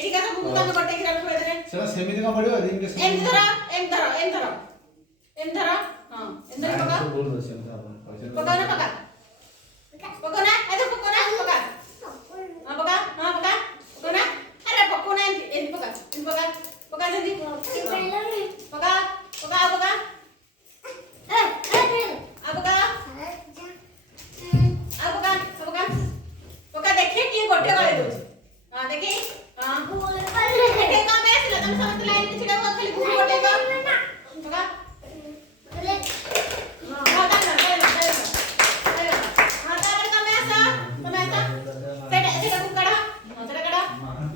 एठी का सब तमे गोटे कि रखो एदरे सेला सेमिति का पड़ियो इंजेक्शन एम धरो हां एम धरो पका बोल दो सेमिति पका ना पका पका ना ए तो पका ना पका हां पका हां पका पका ना अरे पका ना ए पका पका जल्दी पका पका पका पका देखिए कि गोटे वाले दो हां देखिए हां एठे का में आसिला तुम समस्त लाइन में छिड़ा हुआ खाली घूम गोटे का पका हां तारे का में आसा सेट ऐसे का कड़ा हां सेट कड़ा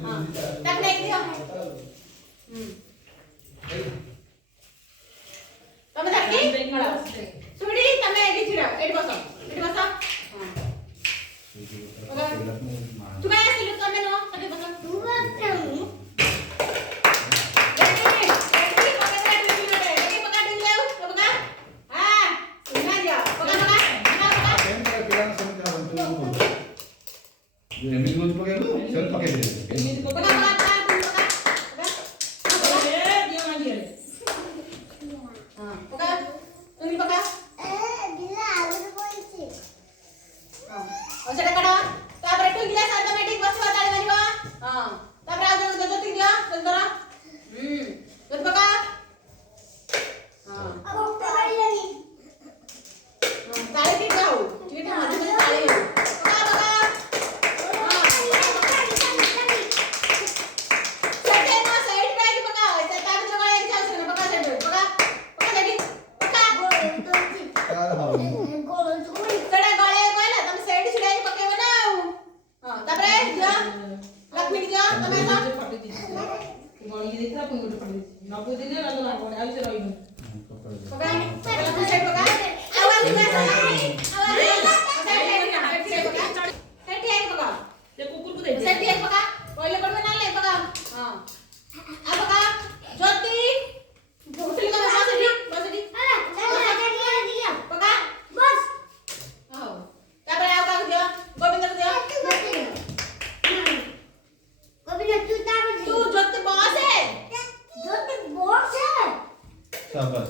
हां तक नहीं दिया तमे देखी सुड़ी तमे एठी छिड़ा एठी बस हां तू काय आसिलु तमे नो सके बस तू आतमु एमिल गोल पके दो सेल पके दे एमिल को पका ए दियो मान दियो हां पका तुम पका बिना आलू बोलছি हां और सेटा कड़ा तापर टू गिलास ऑटोमेटिक बसवा ताली मारिबा हां तापर आ जण दो तीन दियो चल दरा तो पका हां अब ताली लगी हां ताली की जाओ ठीक है हां तो ताली हो पका पका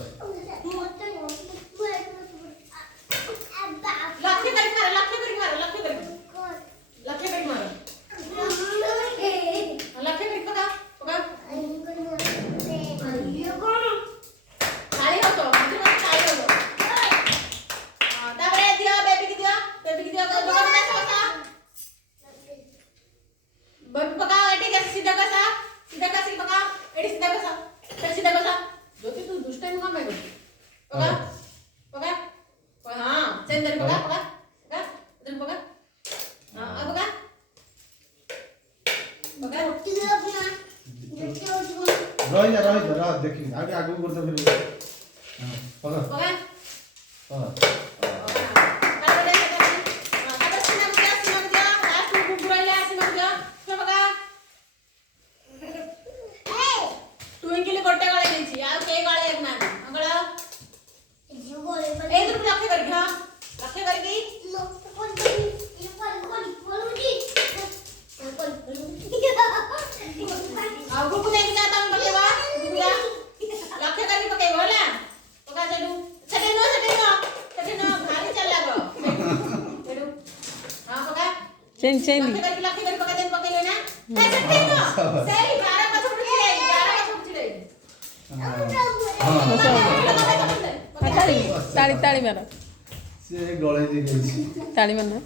रह देखी आगे आगे करते फिर हां पका पका चेंज चेंज लाखे कर पका देन पके लेना है सत्य नो सही 12 का छोड़ छिड़ाई 12 का छोड़ छिड़ाई ताली ताली ताली मारो से गळे दे गई ताली मारो